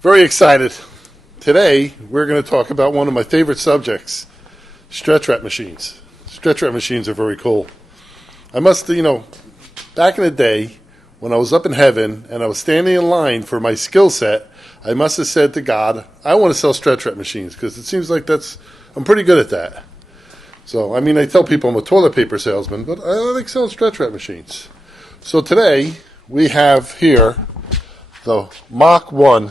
Very excited. Today, we're going to talk about one of my favorite subjects, stretch wrap machines. Stretch wrap machines are very cool. I must, back in the day, when I was up in heaven and I was standing in line for my skill set, I must have said to God, I want to sell stretch wrap machines because it seems like I'm pretty good at that. So, I tell people I'm a toilet paper salesman, but I like selling stretch wrap machines. So today, we have here the Mach 1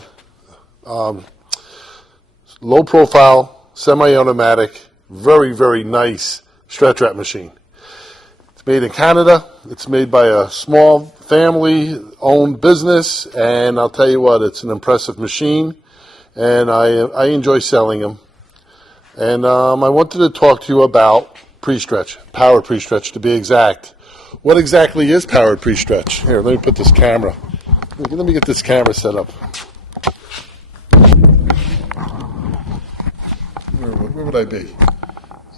low profile, semi-automatic, very, very nice stretch wrap machine. It's made in Canada. It's made by a small family-owned business, and I'll tell you what, it's an impressive machine, and I enjoy selling them. And I wanted to talk to you about Prestretch, powered Prestretch to be exact. What exactly is powered Prestretch? Here, let me put this camera. Let me get this camera set up. Where would I be?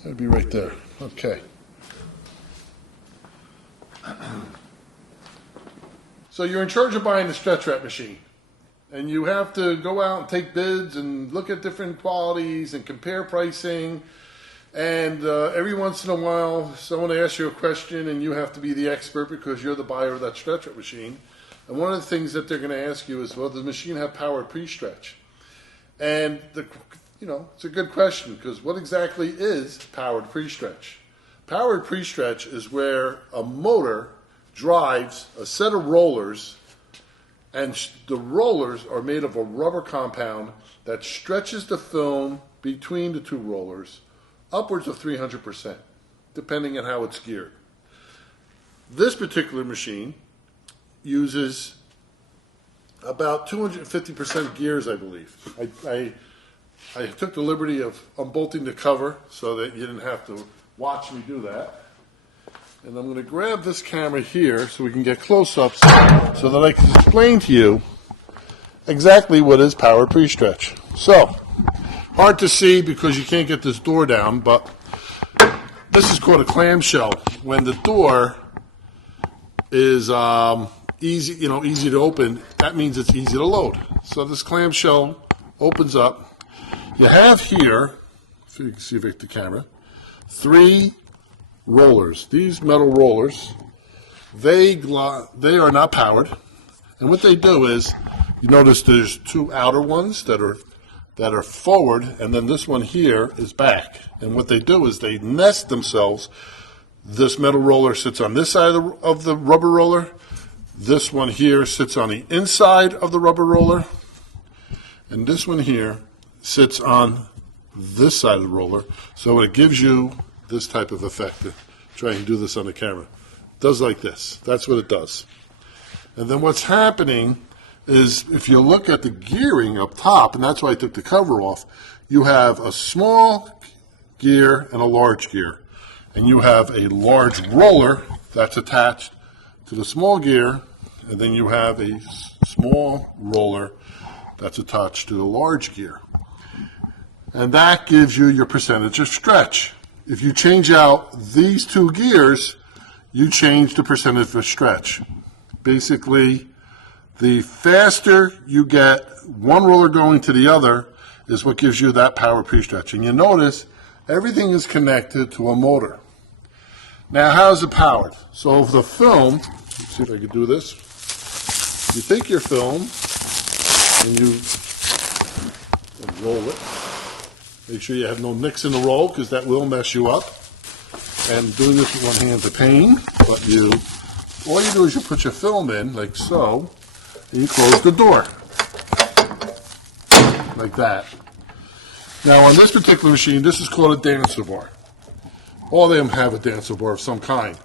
I'd be right there. Okay. So you're in charge of buying the stretch wrap machine. And you have to go out and take bids and look at different qualities and compare pricing. And every once in a while, someone asks you a question and you have to be the expert because you're the buyer of that stretch wrap machine. And one of the things that they're going to ask you is, well, does the machine have powered Prestretch? And it's a good question because what exactly is powered Prestretch? Powered Prestretch is where a motor drives a set of rollers, and the rollers are made of a rubber compound that stretches the film between the two rollers upwards of 300%, depending on how it's geared. This particular machine uses about 250% gears, I believe. I took the liberty of unbolting the cover so that you didn't have to watch me do that. And I'm going to grab this camera here so we can get close-ups so that I can explain to you exactly what is powered Prestretch. So, hard to see because you can't get this door down, but this is called a clamshell. When the door is easy to open, that means it's easy to load. So this clamshell opens up. You have here, if you can see the camera, 3 rollers. These metal rollers, they are not powered. And what they do is, you notice there's 2 outer ones that are forward, and then this one here is back. And what they do is they nest themselves. This metal roller sits on this side of the rubber roller. This one here sits on the inside of the rubber roller. And this one here sits on this side of the roller, so it gives you this type of effect. Try and do this on the camera. It does like this. That's what it does. And then what's happening is, if you look at the gearing up top, and that's why I took the cover off, you have a small gear and a large gear. And you have a large roller that's attached to the small gear, and then you have a small roller that's attached to the large gear. And that gives you your percentage of stretch. If you change out these 2 gears, you change the percentage of stretch. Basically, the faster you get one roller going to the other is what gives you that power Prestretch. And you notice everything is connected to a motor. Now, how is it powered? So the film, let's see if I can do this. You take your film and you roll it. Make sure you have no nicks in the roll because that will mess you up. And doing this with one hand's a pain, but all you do is you put your film in like so, and you close the door like that. Now on this particular machine, this is called a dancer bar. All of them have a dancer bar of some kind.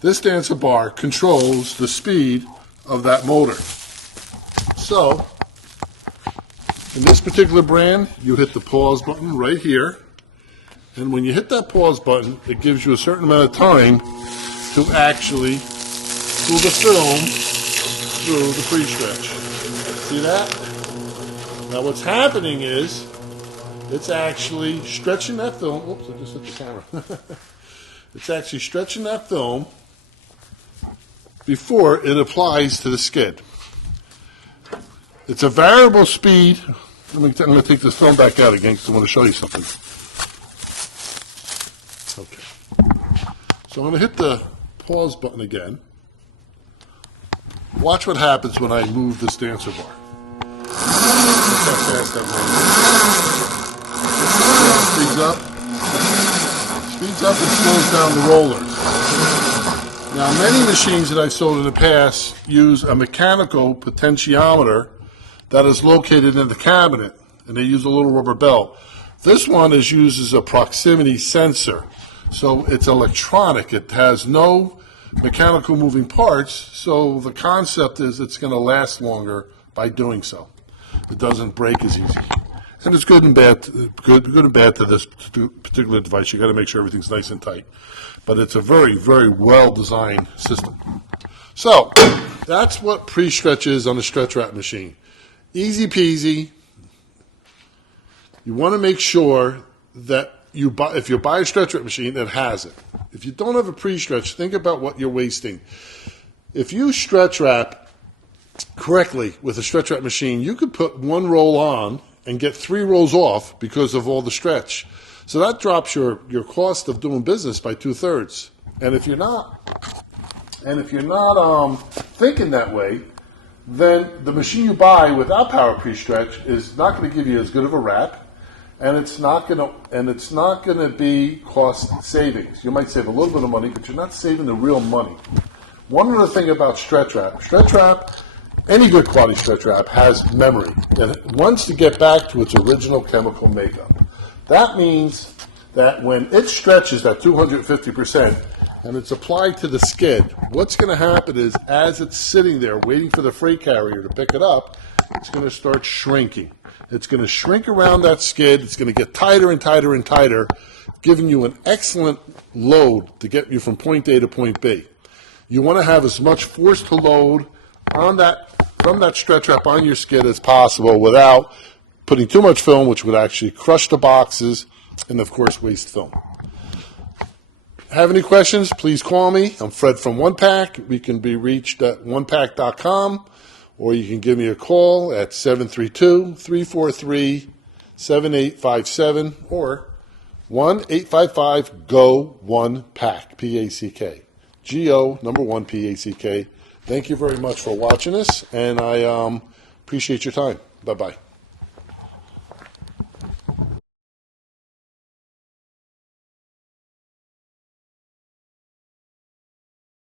This dancer bar controls the speed of that motor. So, in this particular brand, you hit the pause button right here, and when you hit that pause button, it gives you a certain amount of time to actually pull the film through the Prestretch. See that? Now what's happening is, it's actually stretching that film. Oops, I just hit the camera. It's actually stretching that film before it applies to the skid. It's a variable speed. I'm going to take this film back out again because I want to show you something. Okay. So I'm going to hit the pause button again. Watch what happens when I move this dancer bar. Look how fast that moves. Speeds up and slows down the rollers. Now, many machines that I've sold in the past use a mechanical potentiometer that is located in the cabinet, and they use a little rubber belt. This one uses a proximity sensor, so it's electronic. It has no mechanical moving parts, so the concept is it's going to last longer by doing so. It doesn't break as easy. And it's good and bad to this particular device. You got to make sure everything's nice and tight. But it's a very, very well-designed system. So that's what pre-stretch is on a stretch wrap machine. Easy peasy. You want to make sure that if you buy a stretch wrap machine, it has it. If you don't have a pre-stretch, think about what you're wasting. If you stretch wrap correctly with a stretch wrap machine, you could put one roll on and get 3 rolls off because of all the stretch. So that drops your cost of doing business by 2/3. And if you're not thinking that way, then the machine you buy without power pre-stretch is not going to give you as good of a wrap, and it's not going to be cost savings. You might save a little bit of money, but you're not saving the real money. One other thing about stretch wrap, any good quality stretch wrap has memory, and it wants to get back to its original chemical makeup. That means that when it stretches at 250% and it's applied to the skid, what's going to happen is as it's sitting there waiting for the freight carrier to pick it up, it's going to start shrinking. It's going to shrink around that skid. It's going to get tighter and tighter and tighter, giving you an excellent load to get you from point A to point B. You want to have as much force to load on from that stretch wrap on your skid as possible without putting too much film, which would actually crush the boxes and, of course, waste film. Have any questions, please call me. I'm Fred from OnePack. We can be reached at onepack.com, or you can give me a call at 732-343-7857 or 1-855-GO-1-PACK, P-A-C-K. G-O, number 1, P-A-C-K. Thank you very much for watching us, and I appreciate your time. Bye-bye.